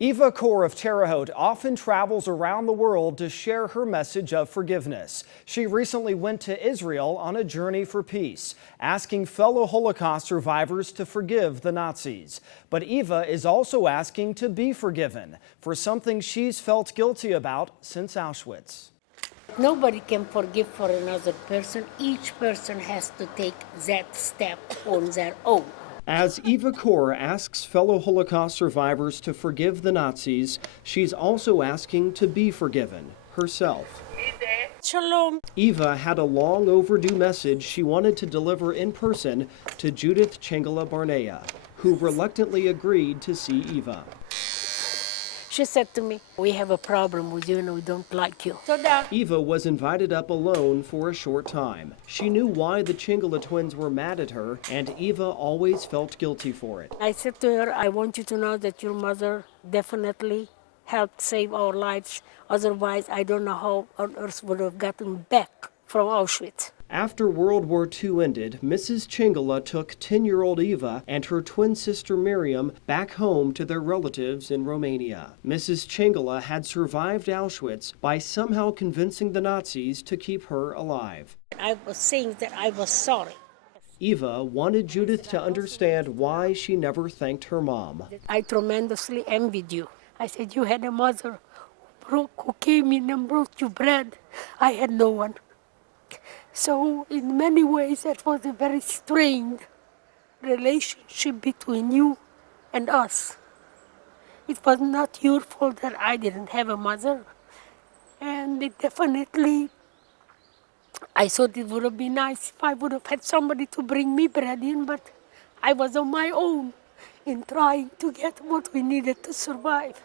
Eva Kor of Terre Haute often travels around the world to share her message of forgiveness. She recently went to Israel on a journey for peace, asking fellow Holocaust survivors to forgive the Nazis. But Eva is also asking to be forgiven for something she's felt guilty about since Auschwitz. Nobody can forgive for another person. Each person has to take that step on their own. As Eva Kor asks fellow Holocaust survivors to forgive the Nazis, she's also asking to be forgiven herself. Shalom. Eva had a long overdue message she wanted to deliver in person to Judith Chengala Barnea, who reluctantly agreed to see Eva. She said to me, "We have a problem with you and we don't like you." Eva was invited up alone for a short time. She knew why the Chengala twins were mad at her, and Eva always felt guilty for it. I said to her, "I want you to know that your mother definitely helped save our lives. Otherwise, I don't know how on earth would have gotten back from Auschwitz." After World War II ended, Mrs. Chengala took 10-year-old Eva and her twin sister Miriam back home to their relatives in Romania. Mrs. Chengala had survived Auschwitz by somehow convincing the Nazis to keep her alive. I was saying that I was sorry. Eva wanted Judith to understand why she never thanked her mom. I tremendously envied you. I said, "You had a mother who came in and brought you bread. I had no one." So in many ways, that was a very strained relationship between you and us. It was not your fault that I didn't have a mother. And it definitely, I thought it would have been nice if I would have had somebody to bring me bread in, but I was on my own in trying to get what we needed to survive.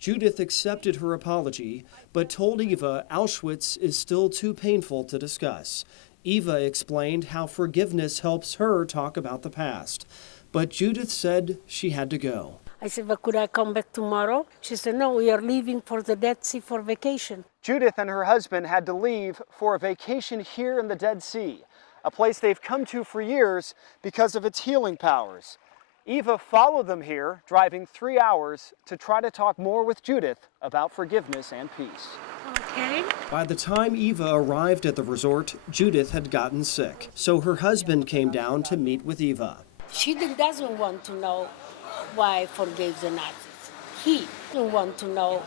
Judith accepted her apology, but told Eva Auschwitz is still too painful to discuss. Eva explained how forgiveness helps her talk about the past, but Judith said she had to go. I said, "But could I come back tomorrow?" She said, "No, we are leaving for the Dead Sea for vacation." Judith and her husband had to leave for a vacation here in the Dead Sea, a place they've come to for years because of its healing powers. Eva followed them here, driving 3 hours to try to talk more with Judith about forgiveness and peace. Okay. By the time Eva arrived at the resort, Judith had gotten sick, so her husband came down to meet with Eva. She doesn't want to know why I forgave the Nazis. He didn't want to know.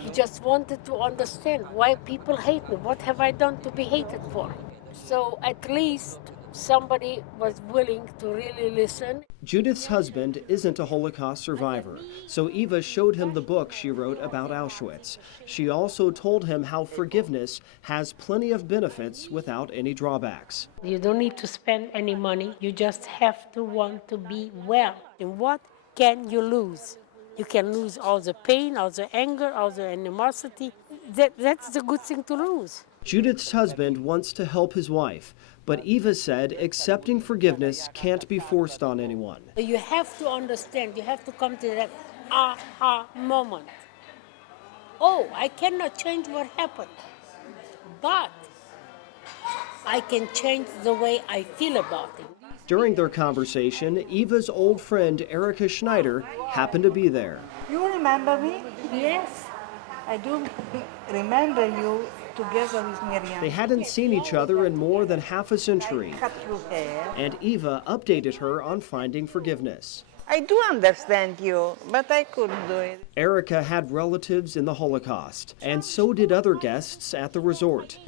He just wanted to understand why people hate me. What have I done to be hated for? So at least somebody was willing to really listen. Judith's husband isn't a Holocaust survivor, so Eva showed him the book she wrote about Auschwitz. She also told him how forgiveness has plenty of benefits without any drawbacks. You don't need to spend any money. You just have to want to be well. And what can you lose? You can lose all the pain, all the anger, all the animosity. That's the good thing to lose. Judith's husband wants to help his wife, but Eva said accepting forgiveness can't be forced on anyone. You have to understand, you have to come to that aha moment. Oh, I cannot change what happened, but I can change the way I feel about it. During their conversation, Eva's old friend Erica Schneider happened to be there. You remember me? Yes. I do remember you together with Miriam. They hadn't seen each other in more than half a century, Cut your hair. and Eva updated her on finding forgiveness. I do understand you, but I couldn't do it. Erica had relatives in the Holocaust, and so did other guests at the resort,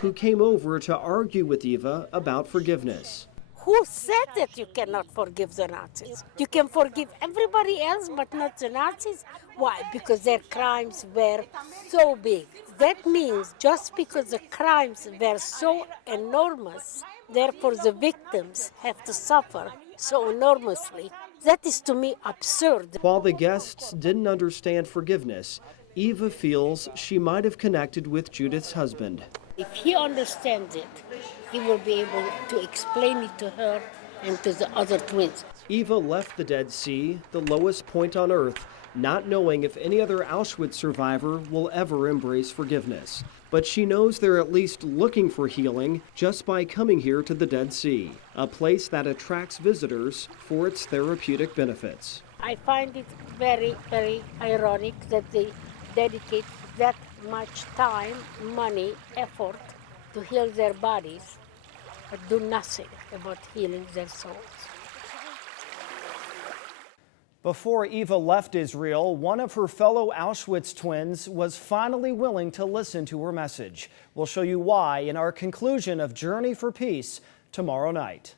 who came over to argue with Eva about forgiveness. Who said that you cannot forgive the Nazis? You can forgive everybody else, but not the Nazis? Why? Because their crimes were so big. That means just because the crimes were so enormous, therefore the victims have to suffer so enormously. That is to me absurd. While the guests didn't understand forgiveness, Eva feels she might have connected with Judith's husband. If he understands it, he will be able to explain it to her and to the other twins. Eva left the Dead Sea, the lowest point on earth, not knowing if any other Auschwitz survivor will ever embrace forgiveness. But she knows they're at least looking for healing just by coming here to the Dead Sea, a place that attracts visitors for its therapeutic benefits. I find it very, very ironic that they dedicate that much time, money, effort to heal their bodies, but do nothing about healing their souls. Before Eva left Israel, one of her fellow Auschwitz twins was finally willing to listen to her message. We'll show you why in our conclusion of Journey for Peace tomorrow night.